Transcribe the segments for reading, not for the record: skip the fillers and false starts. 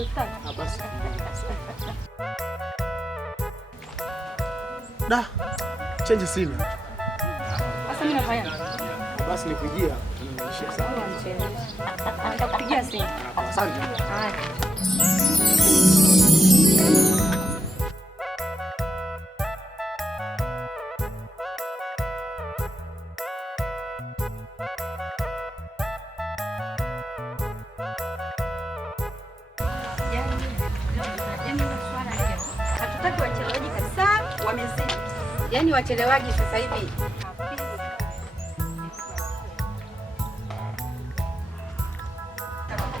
Basi. Da. Change sina. Sasa mimi nafanya. Basi nikujia. Sawa. Nitakupigia simu. Asante. Haya. Hatutaki wachelewaji kabisa, wamezidi. Yaani wachelewaji sasa hivi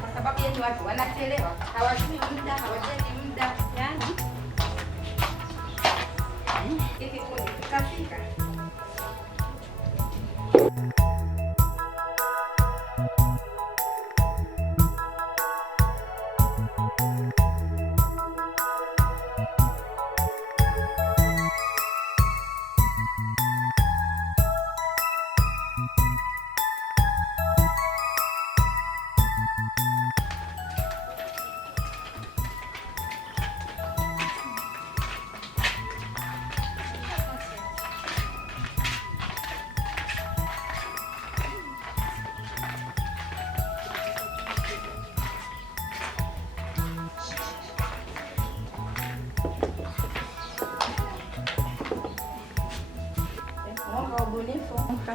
kwa sababu yaani watu wanachelewa, hawajui muda, hawajali muda, yaani hiki kundi kikafika.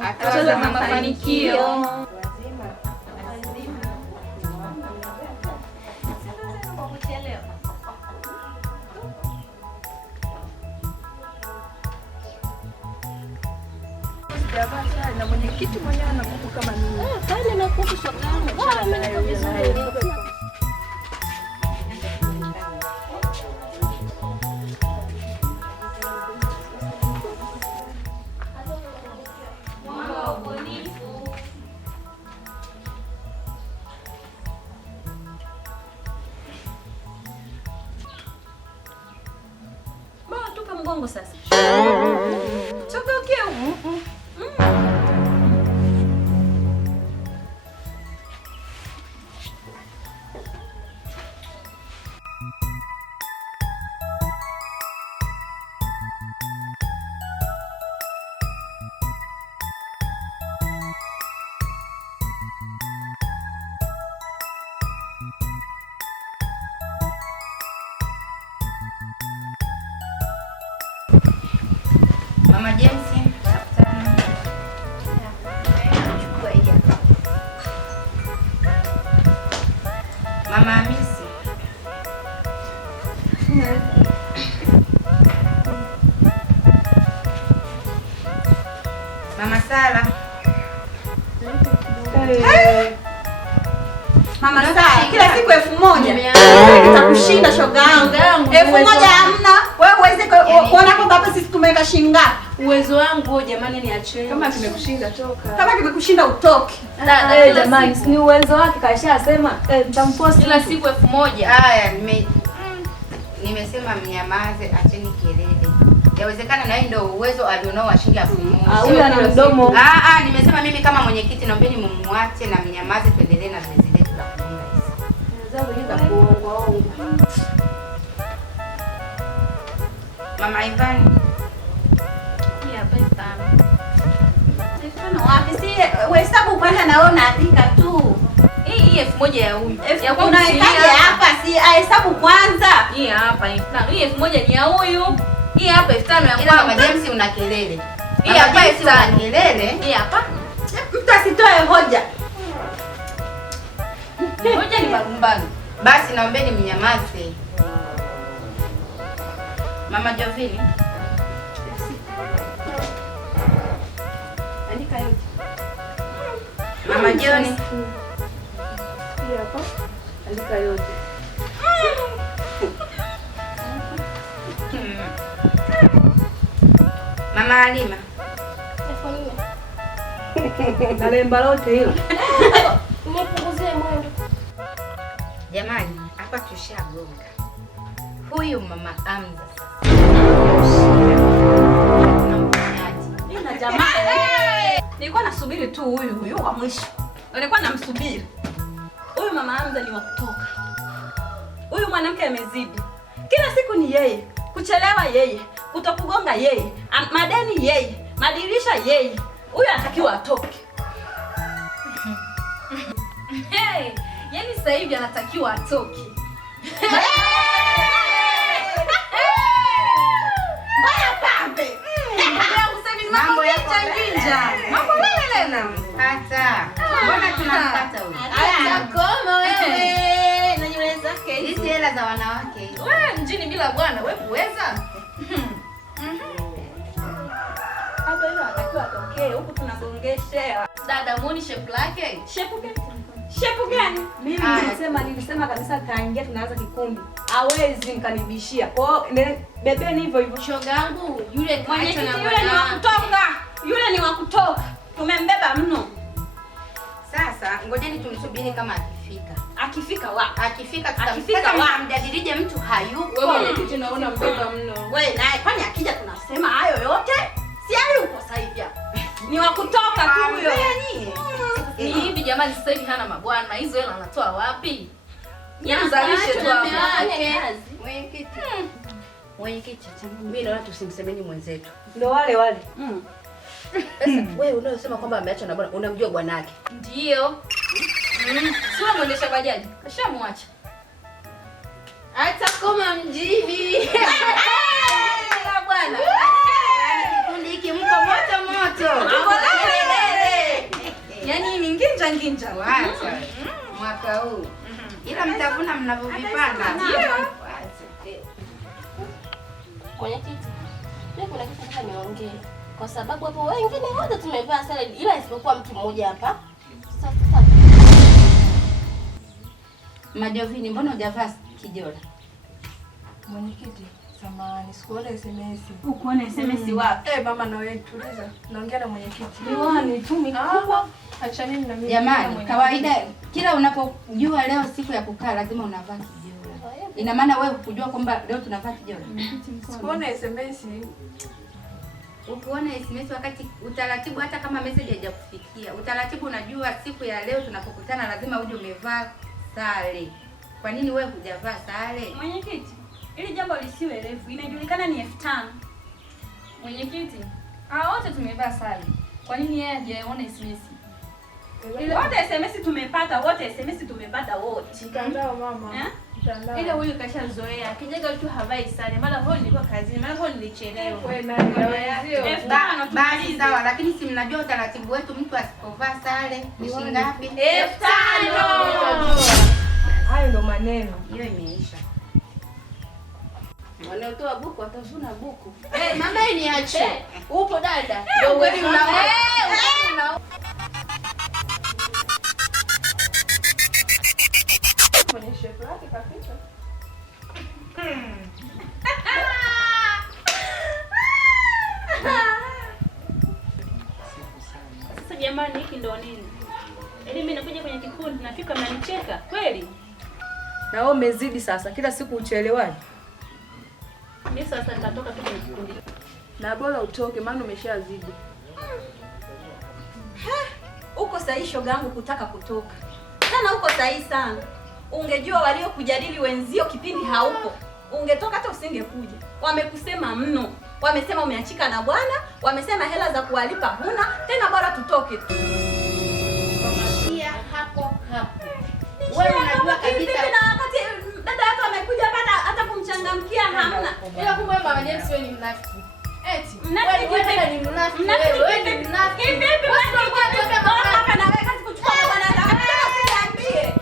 Atoza mafanikio. Na mwenyekiti mwenyewe anakuku kama nini? Pale na kuku sokoni. Mbona tupa mgongo sasa? Choka huko. Mama James, daftari. Chukua hii hapa. Mama Hamisi. Mama Sala. Mama Sala, kila siku 1000. Nitakushinda shoga yangu. 1000 hamna. Wewe uweze kuona kwamba hapa sisi tumeweka shilingi ngapi? Uwezo wangu jamani niacheni. Kama kimekushinda toka. Kama kimekushinda utoke. Jamani, ni uwezo wake kashasema. Nitampost kila siku 1000. Haya, nimesema mnyamaze, acheni kelele. Yawezekana na yeye ndio uwezo alionao wa shilingi 1000. Huyu ana mdomo. Nimesema mimi kama mwenyekiti naombeni mumwache na mnyamaze, tuendelee na zoezi letu la kuunda hizi. Mama Ivan. Wapi si hesabu kwanza naona andika tu. Hii 1000 ya huyu. Ya unaikaje hapa si hesabu kwanza. Hii hapa 5000. Hii 1000 ni ya huyu. Hii hapa 5000 ya Ila Mama James una kelele. Hii hapa 5000 kelele. Hii hapa. Mtu asitoe hoja. Hoja ni marumbano. Basi naombeni mnyamaze. Mama Jovini. Andika yote. Mama Joni. Hii hapa. Andika yote. Mama Halima. Na lemba lote hilo. Nipunguzie mwendo. Jamani, hapa tushagonga. Huyu Mama Amza Na jamaa. Nilikuwa nasubiri tu huyu wa mwisho. Nilikuwa namsubiri. Huyu Mama Hamza ni wa kutoka. Huyu mwanamke amezidi. Kila siku ni yeye, kuchelewa yeye, kutokugonga yeye, madeni yeye, madirisha yeye. Huyu anatakiwa atoke. Hey, yani sasa hivi anatakiwa atoke. Baya pambe. Mambo yako nginja. Mambo lele. Hata. Mbona tunampata huyu? Hata koma wewe. Na nywele zake Hizi hela za wanawake. Wewe mjini bila bwana, wewe kuweza? Hapa hiyo anatakiwa atoke. Huku tunagongeshea. Dada muone shape lake. Shepu gani? Mimi nilisema kabisa kaingia tunaanza kikundi. Hawezi mkanibishia. Kwa hiyo bebeni hivyo hivyo. Shoga yangu yule Mwenyekiti yule ni wa kutoka. Yule ni wa kutoka. Tumembeba mno. Sasa ngojeni tumsubiri kama akifika. Akifika wapi? Akifika Akifika tutamfika wapi? mjadilije mtu hayupo. Wewe mwenyekiti naona mbeba mno. Wewe naye kwani akija tunasema hayo yote? Si hayupo sasa hivi hapa. Ni wa kutoka tu huyo. Ni hivi jamani, sasa hivi hana mabwana. Hizo hela anatoa wapi? Yamzalishe tu hapo. Mwenyekiti. Mwenyekiti, mimi na watu simsemeni mwenzetu. Ndio wale. Sasa wewe unayosema kwamba ameacha na bwana, unamjua bwanake? Ndio. Sio mwendesha bajaji. Kashamwacha. hata kama mjini. Bwana. Kikundi hiki mko moto. Yaani ni nginja. Wacha. Mwaka huu. Ila mtavuna mnavyovipanda. Mwenyekiti, mimi kuna kitu nataka niongee. Kwa sababu hapo wengine wote tumevaa sare ila isipokuwa mtu mmoja hapa. Sasa. Majovini, mbona hujavaa kijora? Mwenyekiti, samahani, sikuona SMS. Ukuone SMS wapi? Mama na wewe tuliza. Naongea na mwenyekiti. Miwani tu mikubwa. Acha nini na mimi. Jamani, kawaida kila unapojua leo siku ya kukaa lazima unavaa kijora. Ina maana wewe hukujua kwamba leo tunavaa kijora? Sikuona SMS. Ukiona SMS wakati utaratibu, hata kama message haijakufikia, utaratibu unajua siku ya leo tunapokutana lazima uje umevaa sare. Kwa nini wewe hujavaa sare? Mwenyekiti, ili jambo lisiwe refu, inajulikana ni 5000. Mwenyekiti, wote tumevaa sare. Kwa nini yeye hajaona SMS? Wote SMS tumepata wote. Mtandao mama. Mtandao. Ile huyu kashazoea. Kijega tu havai sare. Mara hoi nilikuwa kazini, mara hoi nilichelewa. Wewe nani? 5000 Basi sawa, lakini si mnajua utaratibu wetu, mtu asipovaa sare ni shilingi ngapi? 5000. Hayo ndo maneno. Hiyo imeisha. Wanaotoa buku watavuna buku. Mama yeye niache. Upo dada. Ndio kweli una Kwenye shepu yake kapita. Sasa jamani, hiki ndo nini? Yaani mimi nakuja kwenye kikundi nafika mnanicheka kweli? Na wewe umezidi sasa, kila siku uchelewaje? Mimi sasa nitatoka tu kwenye kikundi. Na bora utoke maana umeshazidi. Uko sahihi shoga yangu kutaka kutoka. Tena uko sahihi sana. Ungejua waliokujadili wenzio kipindi haupo, ungetoka hata usingekuja. Wamekusema mno. Wamesema umeachika na bwana, wamesema hela za kuwalipa huna, tena bora tutoke tu. Pia hapo. Wewe unajua kabisa na wakati dada yako amekuja hata kumchangamkia hamna. Ila kumbe mama James wewe ni mnafiki. Eti. Mnafiki Wewe ni mnafiki. Wewe ni mnafiki. Hivi hapa na wewe kazi kuchukua bwana nataka usiniambie.